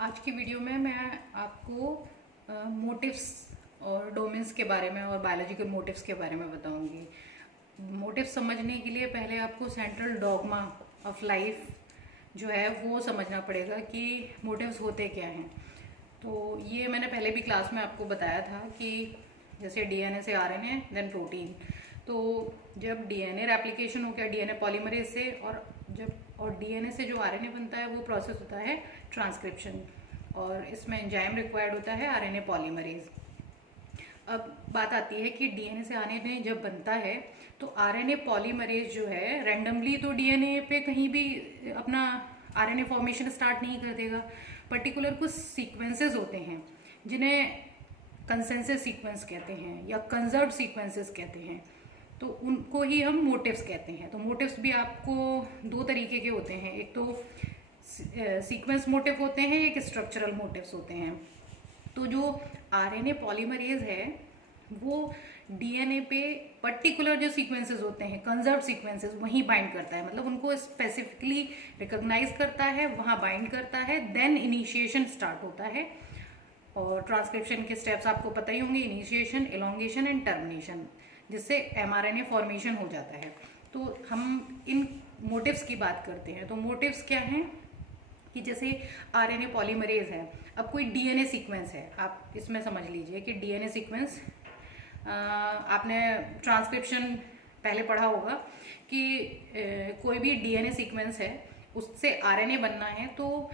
आज की वीडियो में मैं आपको मोटिव्स और डोमेन्स के बारे में और बायोलॉजिकल मोटिव्स के बारे में बताऊंगी। मोटिव्स समझने के लिए पहले आपको सेंट्रल डॉगमा ऑफ लाइफ जो है वो समझना पड़ेगा कि मोटिव्स होते क्या हैं। तो ये मैंने पहले भी क्लास में आपको बताया था कि जैसे डीएनए से आरएनए देन प्रोटीन। तो जब डीएनए रेप्लिकेशन हो गया डीएनए पॉलीमरेज से, और डीएनए से जो आरएनए बनता है वो प्रोसेस होता है ट्रांसक्रिप्शन, और इसमें एंजाइम रिक्वायर्ड होता है आरएनए पॉलीमरेज। अब बात आती है कि डीएनए से आरएनए जब बनता है तो आरएनए पॉलीमरेज जो है रैंडमली तो डीएनए पे कहीं भी अपना आरएनए फॉर्मेशन स्टार्ट नहीं कर देगा। पर्टिकुलर कुछ सीक्वेंसेस होते हैं जिन्हें कंसेंसस सीक्वेंस कहते हैं या कंजर्व सीक्वेंसेस कहते हैं, तो उनको ही हम मोटिव्स कहते हैं। तो मोटिव्स भी आपको दो तरीके के होते हैं, एक तो सीक्वेंस मोटिव होते हैं, एक स्ट्रक्चरल मोटिव्स होते हैं। तो जो आरएनए पॉलीमरेज है वो डीएनए पे पर्टिकुलर जो सीक्वेंसेस होते हैं कंजर्व सीक्वेंसेस वहीं बाइंड करता है, मतलब उनको स्पेसिफिकली रिकॉग्नाइज करता है, वहाँ बाइंड करता है, देन इनिशिएशन स्टार्ट होता है। और ट्रांसक्रिप्शन के स्टेप्स आपको पता ही होंगे, इनिशिएशन, एलोंगेशन एंड टर्मिनेशन, जिससे एमआरएनए फॉर्मेशन हो जाता है। तो हम इन मोटिव्स की बात करते हैं। तो मोटिव्स क्या हैं कि जैसे आरएनए पॉलीमरेज है, अब कोई डीएनए सीक्वेंस है, आप इसमें समझ लीजिए कि डीएनए सीक्वेंस, आपने ट्रांसक्रिप्शन पहले पढ़ा होगा कि कोई भी डीएनए सीक्वेंस है उससे आरएनए बनना है तो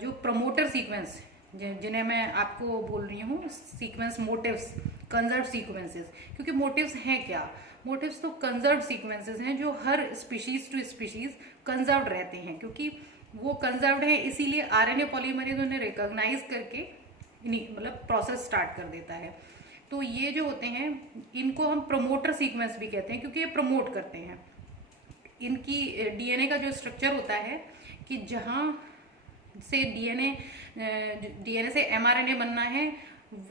जो प्रमोटर सीक्वेंस जिन्हें मैं आपको बोल रही हूँ सीक्वेंस मोटिव्स, कंजर्व सीक्वेंसेस। क्योंकि मोटिव्स हैं क्या, मोटिव्स तो कंजर्व सीक्वेंसेस हैं जो हर स्पीशीज टू स्पीशीज कंजर्व रहते हैं। क्योंकि वो कंजर्व्ड है इसीलिए आरएनए पॉलीमरेज उन्हें रिकॉग्नाइज करके मतलब प्रोसेस स्टार्ट कर देता है। तो ये जो होते हैं इनको हम प्रमोटर सीक्वेंस भी कहते हैं क्योंकि ये प्रमोट करते हैं। इनकी डीएनए का जो स्ट्रक्चर होता है कि जहाँ से डीएनए से एमआरएनए बनना है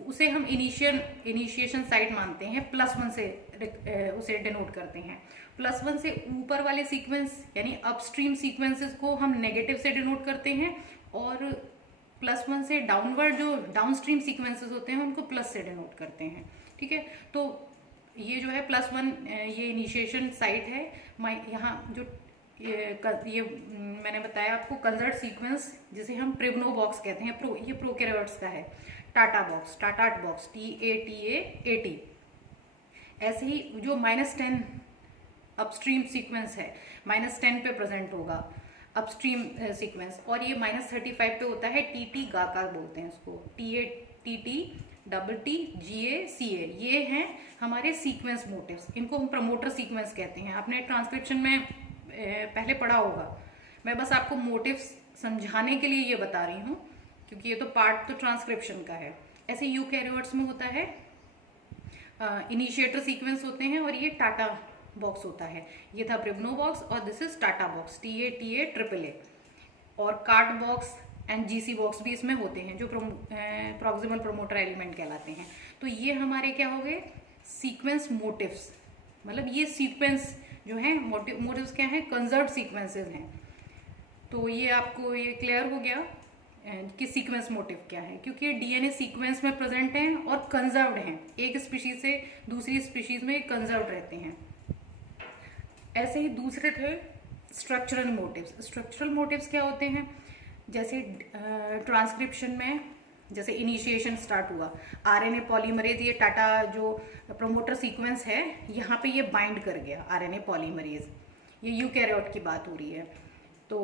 उसे हम इनिशिएशन साइट मानते हैं, +1 से उसे डिनोट करते हैं। +1 से ऊपर वाले सीक्वेंस यानी अपस्ट्रीम सीक्वेंसेस को हम नेगेटिव से डिनोट करते हैं, और +1 से डाउनवर्ड जो डाउनस्ट्रीम सीक्वेंसेस होते हैं उनको प्लस से डिनोट करते हैं। ठीक है, तो ये जो है +1 ये इनिशिएशन साइट है। यहाँ जो ये मैंने बताया आपको कंजर्व सीक्वेंस जिसे हम प्रिवनो बॉक्स कहते हैं, ये प्रोकैरियोट्स का है। टाटा बॉक्स, टाटाट बॉक्स, TATA80। ऐसे ही जो -10 अपस्ट्रीम सीक्वेंस है, -10 पे प्रेजेंट होगा अपस्ट्रीम सीक्वेंस, और ये -35 पे होता है TT गाका बोलते हैं इसको, TATTTGACA। ये हैं हमारे सीक्वेंस मोटिव्स, इनको हम प्रमोटर सीक्वेंस कहते हैं। आपने ट्रांसक्रिप्शन में पहले पढ़ा होगा, मैं बस आपको मोटिव्स समझाने के लिए ये बता रही हूँ क्योंकि ये तो पार्ट तो ट्रांसक्रिप्शन का है। ऐसे यूकैरियोट्स में होता है इनिशिएटर सीक्वेंस होते हैं, और ये टाटा बॉक्स होता है। ये था प्रिवनो बॉक्स और this is TATA box, TATA और card box and GC box भी इसमें होते हैं जो प्रॉक्सिमल प्रमोटर एलिमेंट कहलाते हैं। तो ये हमारे क्या हो गए सीक्वेंस मोटिव्स, मतलब ये सीक्वेंस जो है मोटिव्स क्या है, कंजर्व सीक्वेंसेस हैं। तो ये आपको ये क्लियर हो गया कि सीक्वेंस मोटिव क्या है, क्योंकि ये डीएनए सीक्वेंस में प्रेजेंट हैं और कंजर्व्ड हैं, एक स्पीशीज से दूसरी स्पीशीज में कंजर्व्ड रहते हैं। ऐसे ही दूसरे थे स्ट्रक्चरल मोटिव्स। स्ट्रक्चरल मोटिव्स क्या होते हैं, जैसे ट्रांसक्रिप्शन में जैसे इनिशिएशन स्टार्ट हुआ, आरएनए पॉलीमरेज, ये टाटा जो प्रमोटर सीक्वेंस है यहाँ पे ये बाइंड कर गया आरएनए पॉलीमरेज, ये यूकैरियोट की बात हो रही है। तो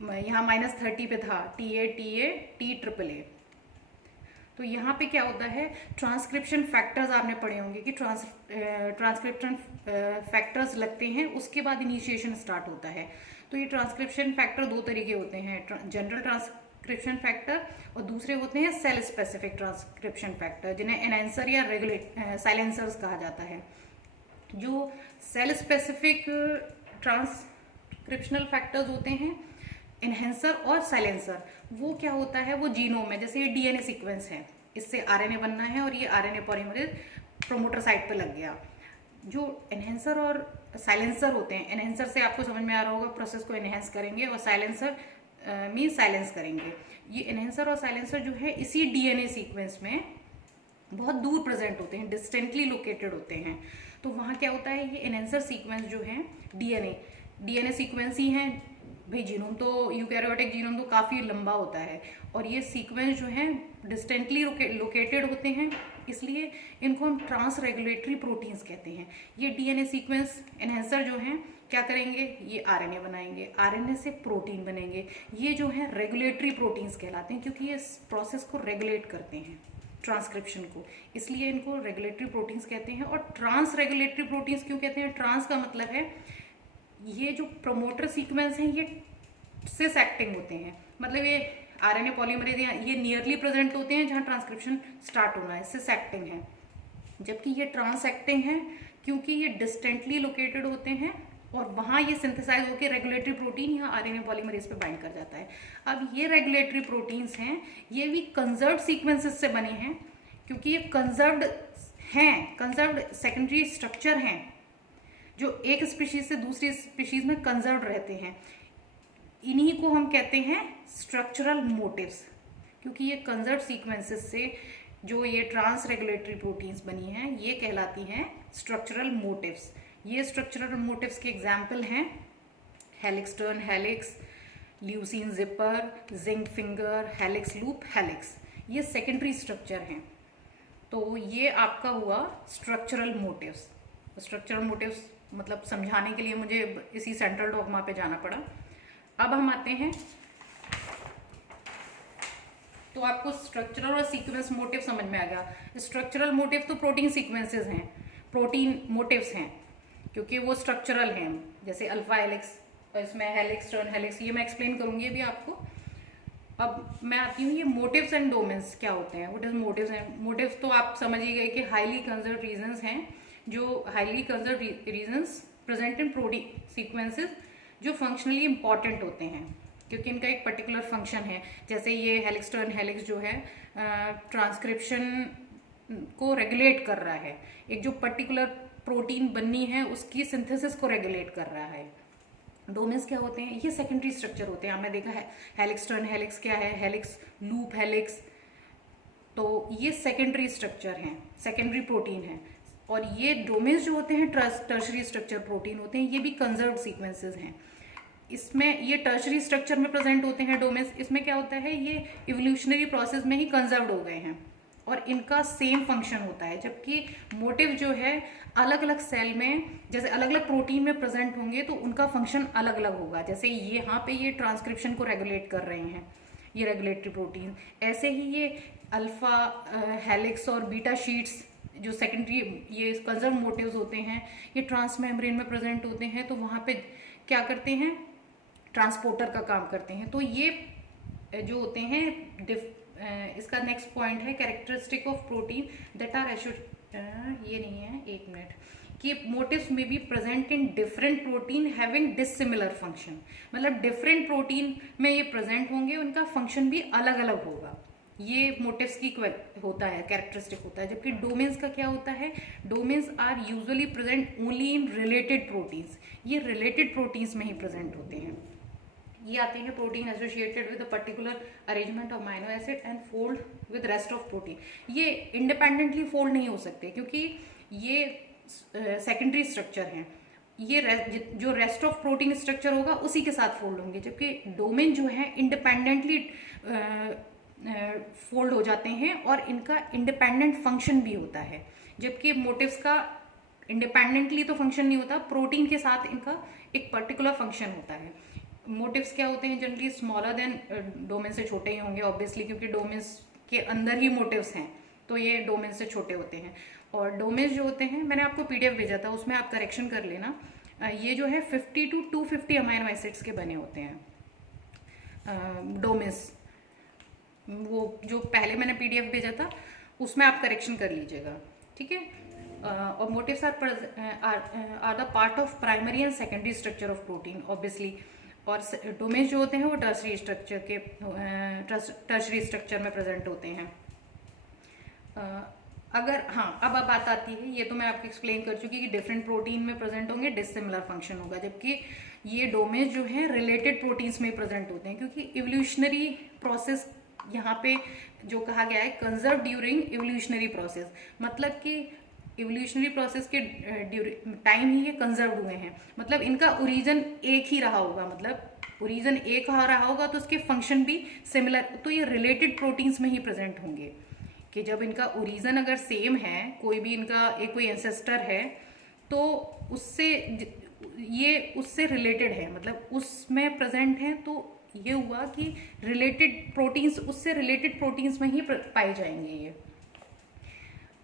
यहाँ -30 पे था TATA तो यहाँ पे क्या होता है ट्रांसक्रिप्शन फैक्टर्स आपने पढ़े होंगे कि ट्रांसक्रिप्शन फैक्टर्स लगते हैं उसके बाद इनिशिएशन स्टार्ट होता है। तो ये ट्रांसक्रिप्शन फैक्टर दो तरीके होते हैं, जनरल ट्रांसक्रिप्शन फैक्टर और दूसरे होते हैं सेल स्पेसिफिक ट्रांसक्रिप्शन फैक्टर, जिन्हें एनहांसर या साइलेंसर्स कहा जाता है। जो सेल स्पेसिफिक ट्रांसक्रिप्शनल फैक्टर्स होते हैं एनहेंसर और साइलेंसर, वो क्या होता है, वो जीनोम में, जैसे ये डीएनए सीक्वेंस है इससे आरएनए बनना है और ये आरएनए पॉलीमरेज प्रोमोटर साइट पे लग गया। जो एनहेंसर और साइलेंसर होते हैं, एनहेंसर से आपको समझ में आ रहा होगा प्रोसेस को एनहेंस करेंगे, और साइलेंसर मीन साइलेंस करेंगे। ये एनहेंसर और साइलेंसर जो है इसी डीएनए सीक्वेंस में बहुत दूर प्रेजेंट होते हैं, डिस्टेंटली लोकेटेड होते हैं। तो वहाँ क्या होता है, ये एनहेंसर सीक्वेंस जो है डीएनए सीक्वेंस ही है भाई। जीनोम तो यूकैरियोटिक जीनोम तो काफ़ी लंबा होता है, और ये सीक्वेंस जो है डिस्टेंटली लोकेटेड होते हैं, इसलिए इनको हम ट्रांस रेगुलेटरी प्रोटीन्स कहते हैं। ये डीएनए सीक्वेंस एनहेंसर जो हैं क्या करेंगे, ये आरएनए बनाएंगे, आरएनए से प्रोटीन बनेंगे। ये जो है रेगुलेटरी प्रोटीन्स कहलाते हैं, क्योंकि ये प्रोसेस को रेगुलेट करते हैं, ट्रांसक्रिप्शन को, इसलिए इनको रेगुलेटरी प्रोटीन्स कहते हैं। और ट्रांस रेगुलेटरी प्रोटीन्स क्यों कहते हैं, ट्रांस का मतलब है ये जो प्रमोटर सीक्वेंस हैं ये सिस एक्टिंग होते हैं, मतलब ये आरएनए पॉलीमरेज ये नियरली प्रेजेंट होते हैं जहाँ ट्रांसक्रिप्शन स्टार्ट होना है, सिस एक्टिंग है। जबकि ये ट्रांस एक्टिंग है क्योंकि ये डिस्टेंटली लोकेटेड होते हैं, और वहाँ ये सिंथेसाइज होकर रेगुलेटरी प्रोटीन यहाँ आरएनए पॉलीमरेज पे बाइंड कर जाता है। अब ये रेगुलेटरी प्रोटीन्स हैं, ये भी कंजर्व्ड सीक्वेंसेस से बने हैं, क्योंकि ये कंजर्व्ड हैं, कंजर्व्ड सेकेंडरी स्ट्रक्चर हैं जो एक स्पीशीज से दूसरी स्पीशीज में कंजर्व्ड रहते हैं। इन्हीं को हम कहते हैं स्ट्रक्चरल मोटिव्स, क्योंकि ये कंजर्व्ड सीक्वेंसेस से जो ये ट्रांस रेगुलेटरी प्रोटीन्स बनी हैं ये कहलाती हैं स्ट्रक्चरल मोटिव्स। ये स्ट्रक्चरल मोटिव्स के एग्जाम्पल हैं helix turn helix, leucine zipper, zinc finger, helix loop, helix. ये सेकेंडरी स्ट्रक्चर हैं। तो ये आपका हुआ स्ट्रक्चरल मोटिव्स। स्ट्रक्चरल मोटिव्स मतलब समझाने के लिए मुझे इसी सेंट्रल डॉगमा पे जाना पड़ा। अब हम आते हैं, तो आपको स्ट्रक्चरल और सीक्वेंस मोटिव समझ में आ गया। स्ट्रक्चरल मोटिव तो प्रोटीन सीक्वेंसेस हैं, प्रोटीन मोटिव्स हैं, क्योंकि वो स्ट्रक्चरल हैं, जैसे अल्फा हेलिक्स, इसमें हेलिक्स टर्न हेलिक्स, ये मैं एक्सप्लेन करूंगी अभी आपको। अब मैं आती हूँ, ये मोटिव्स एंड डोमेन्स क्या होते हैं, what is motifs and motifs. तो आप समझ ही गए कि हाईली कंजर्व रीजंस हैं, जो highly conserve reasons present in protein sequences जो फंक्शनली इंपॉर्टेंट होते हैं, क्योंकि इनका एक पर्टिकुलर फंक्शन है। जैसे ये हेलिक्स टर्न हेलिक्स जो है ट्रांसक्रिप्शन को रेगुलेट कर रहा है, एक जो पर्टिकुलर प्रोटीन बननी है उसकी सिंथेसिस को रेगुलेट कर रहा है। डोमेन्स क्या होते हैं, ये सेकेंडरी स्ट्रक्चर होते हैं। आपने देखा है हेलिक्स टर्न हेलिक्स क्या है, हेलिक्स लूप हेलिक्स, तो ये सेकेंडरी स्ट्रक्चर हैं, सेकेंडरी प्रोटीन है। और ये डोमेन्स जो होते हैं टर्शरी स्ट्रक्चर प्रोटीन होते हैं, ये भी कंजर्व्ड सीक्वेंसेस हैं। इसमें ये टर्शरी स्ट्रक्चर में प्रेजेंट होते हैं डोमेन्स। इसमें क्या होता है, ये इवोल्यूशनरी प्रोसेस में ही कंजर्व्ड हो गए हैं और इनका सेम फंक्शन होता है। जबकि मोटिव जो है अलग अलग सेल में, जैसे अलग अलग प्रोटीन में प्रेजेंट होंगे तो उनका फंक्शन अलग अलग होगा। जैसे यहाँ पे ये ट्रांसक्रिप्शन को रेगुलेट कर रहे हैं, ये रेगुलेटरी प्रोटीन, ऐसे ही ये अल्फा हेलिक्स और बीटा शीट्स जो सेकेंडरी ये कंजर्व मोटिव्स होते हैं, ये ट्रांस मेम्ब्रेन में प्रेजेंट होते हैं, तो वहाँ पे क्या करते हैं, ट्रांसपोर्टर का काम करते हैं। तो ये जो होते हैं, इसका नेक्स्ट पॉइंट है characteristic of protein that are ये नहीं है, एक मिनट, कि मोटिव्स में be present in different protein having dissimilar function. मतलब डिफरेंट प्रोटीन में ये प्रेजेंट होंगे, उनका फंक्शन भी अलग अलग होगा। ये मोटिव्स की होता है, कैरेक्टरिस्टिक होता है। जबकि डोमेन्स का क्या होता है, domains are usually present only in related proteins. ये रिलेटेड प्रोटीन्स में ही प्रेजेंट होते हैं। ये आते हैं protein associated with a particular arrangement of amino acid and fold with rest of protein. ये इंडिपेंडेंटली फोल्ड नहीं हो सकते, क्योंकि ये सेकेंडरी स्ट्रक्चर हैं। ये जो रेस्ट ऑफ प्रोटीन स्ट्रक्चर होगा उसी के साथ फोल्ड होंगे। जबकि डोमेन जो है इंडिपेंडेंटली फोल्ड हो जाते हैं और इनका इंडिपेंडेंट फंक्शन भी होता है। जबकि मोटिव्स का इंडिपेंडेंटली तो फंक्शन नहीं होता, प्रोटीन के साथ इनका एक पर्टिकुलर फंक्शन होता है। मोटिव्स क्या होते हैं, जनरली स्मॉलर देन डोमेन से छोटे ही होंगे ऑब्वियसली, क्योंकि डोमेन्स के अंदर ही मोटिव्स हैं, तो ये डोमेन से छोटे होते हैं। और डोमेन्स जो होते हैं, मैंने आपको पीडीएफ भेजा था, उसमें आप करेक्शन कर लेना, ये जो है 50 to 250 अमाइनो एसिड्स के बने होते हैं डोमेन्स। वो जो पहले मैंने पीडीएफ भेजा था उसमें आप करेक्शन कर लीजिएगा, ठीक है। और motifs are the part of primary and secondary structure of protein obviously. और डोमेन्स जो होते हैं वो टर्शरी स्ट्रक्चर के टर्शरी स्ट्रक्चर में प्रेजेंट होते हैं। अगर हाँ, अब बात आती है, ये तो मैं आपको एक्सप्लेन कर चुकी कि डिफरेंट प्रोटीन में प्रेजेंट होंगे, डिसिमिलर फंक्शन होगा। जबकि ये डोमेन्स जो है रिलेटेड प्रोटीन्स में प्रेजेंट होते हैं, क्योंकि इवोल्यूशनरी प्रोसेस यहाँ पे जो कहा गया है कंजर्व ड्यूरिंग इवोल्यूशनरी प्रोसेस, मतलब कि इवोल्यूशनरी प्रोसेस के टाइम ही ये कंजर्व हुए हैं, मतलब इनका ओरिजिन एक ही रहा होगा, मतलब ओरिजिन एक रहा होगा तो उसके फंक्शन भी सिमिलर, तो ये रिलेटेड प्रोटीन्स में ही प्रेजेंट होंगे। कि जब इनका ओरिजिन अगर सेम है, कोई भी इनका एक कोई एंसेस्टर है, तो उससे ये उससे रिलेटेड है, मतलब उसमें प्रेजेंट है, तो ये हुआ कि रिलेटेड प्रोटीन्स, उससे रिलेटेड प्रोटीन्स में ही पाए जाएंगे ये।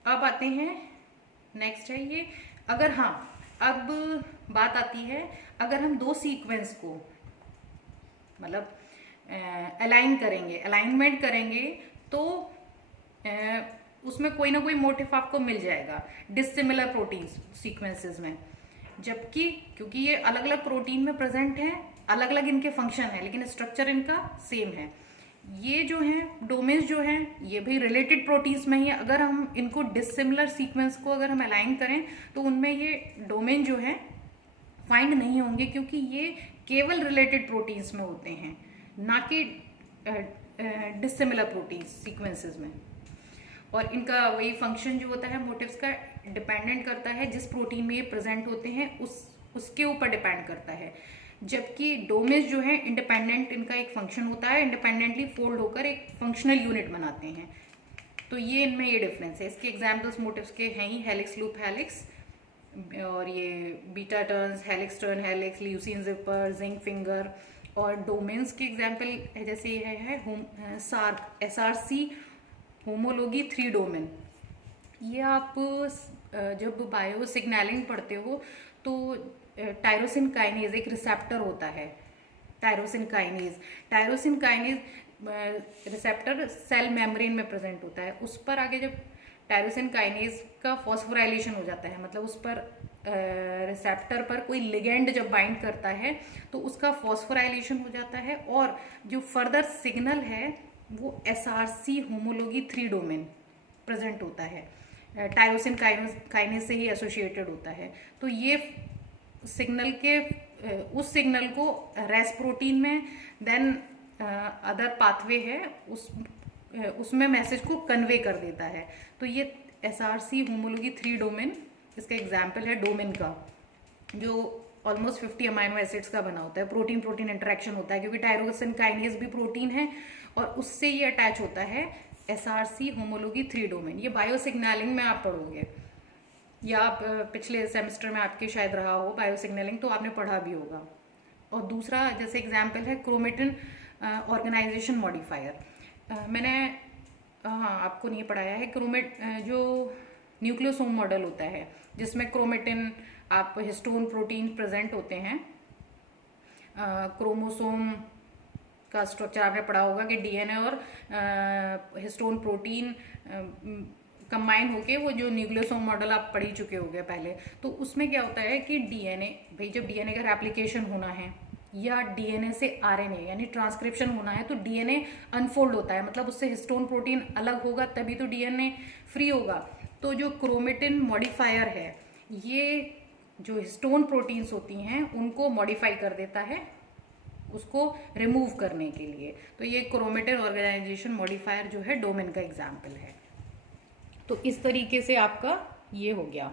अब आते हैं नेक्स्ट है ये, अगर हाँ, अब बात आती है अगर हम दो सीक्वेंस को मतलब अलाइन करेंगे, अलाइनमेंट करेंगे, तो उसमें कोई ना कोई मोटिफ आपको मिल जाएगा डिसिमिलर प्रोटीन सीक्वेंसेस में, जबकि क्योंकि ये अलग अलग प्रोटीन में प्रेजेंट है, अलग अलग इनके फंक्शन है, लेकिन स्ट्रक्चर इनका सेम है। ये जो है डोमेन्स जो है ये भी रिलेटेड प्रोटीन्स में ही है। अगर हम इनको डिसिमिलर सीक्वेंस को अगर हम अलाइन करें तो उनमें ये डोमेन जो है फाइंड नहीं होंगे, क्योंकि ये केवल रिलेटेड प्रोटीन्स में होते हैं, ना कि डिसिमिलर प्रोटीन्स सीक्वेंसेस में। और इनका वही फंक्शन जो होता है मोटिव्स का डिपेंडेंट करता है जिस प्रोटीन में ये प्रेजेंट होते हैं उसके ऊपर डिपेंड करता है, जबकि डोमेन्स जो है इंडिपेंडेंट, इनका एक फंक्शन होता है, इंडिपेंडेंटली फोल्ड होकर एक फंक्शनल यूनिट बनाते हैं। तो ये इनमें ये डिफरेंस है। इसके एग्जाम्पल्स मोटिव्स के हैं ही हेलिक्स, लूप हेलिक्स, और ये beta turns, helix turn helix, leucine zipper, zinc finger. और डोमेन्स के एग्जाम्पल जैसे ये है सार्क, SRC होमोलॉगी 3 डोमेन। ये आप जब बायो सिग्नलिंग पढ़ते हो तो टायरोसिन काइनेज एक रिसेप्टर होता है, tyrosine kinase receptor cell membrane में प्रेजेंट होता है। उस पर आगे जब टायरोसिन काइनेज का फॉस्फोराइलेशन हो जाता है, मतलब उस पर रिसेप्टर पर कोई लिगेंड जब बाइंड करता है तो उसका फॉस्फोराइलेशन हो जाता है, और जो फर्दर सिग्नल है वो SRC होमोलॉगी 3 डोमेन प्रेजेंट होता है, टायरोसिन काइनेज से ही एसोसिएटेड होता है। तो ये सिग्नल के उस सिग्नल को रेस प्रोटीन में देन अदर पाथवे है उसमें मैसेज को कन्वे कर देता है। तो ये SRC होमोलॉगी 3 डोमेन इसका एग्जाम्पल है डोमेन का, जो ऑलमोस्ट 50 अमाइनो एसिड्स का बना होता है। प्रोटीन प्रोटीन इंटरेक्शन होता है, क्योंकि टायरोसिन काइनेज भी प्रोटीन है और उससे ये अटैच होता है SRC होमोलॉगी 3 डोमेन। ये बायो सिग्नलिंग में आप पढ़ोगे, या आप पिछले सेमेस्टर में आपके शायद रहा हो बायो सिग्नलिंग, तो आपने पढ़ा भी होगा। और दूसरा जैसे एग्जाम्पल है क्रोमेटिन ऑर्गेनाइजेशन मॉडिफायर। मैंने आपको नहीं पढ़ाया है। जो न्यूक्लियोसोम मॉडल होता है जिसमें क्रोमेटिन, आप हिस्टोन प्रोटीन प्रेजेंट होते हैं, क्रोमोसोम का स्ट्रक्चर आपने पढ़ा होगा कि DNA और हिस्टोन प्रोटीन कंबाइन होके वो जो न्यूक्लियोसोम मॉडल आप पढ़ ही चुके होंगे पहले। तो उसमें क्या होता है कि DNA, भाई जब DNA का रेप्लिकेशन होना है या DNA से RNA यानी ट्रांसक्रिप्शन होना है, तो DNA अनफोल्ड होता है, मतलब उससे हिस्टोन प्रोटीन अलग होगा तभी तो DNA फ्री होगा। तो जो क्रोमेटिन मॉडिफायर है ये जो हिस्टोन प्रोटीन्स होती हैं उनको मॉडिफाई कर देता है उसको रिमूव करने के लिए। तो ये क्रोमेटिन ऑर्गेनाइजेशन मॉडिफायर जो है डोमेन का एग्जाम्पल है। तो इस तरीके से आपका ये हो गया।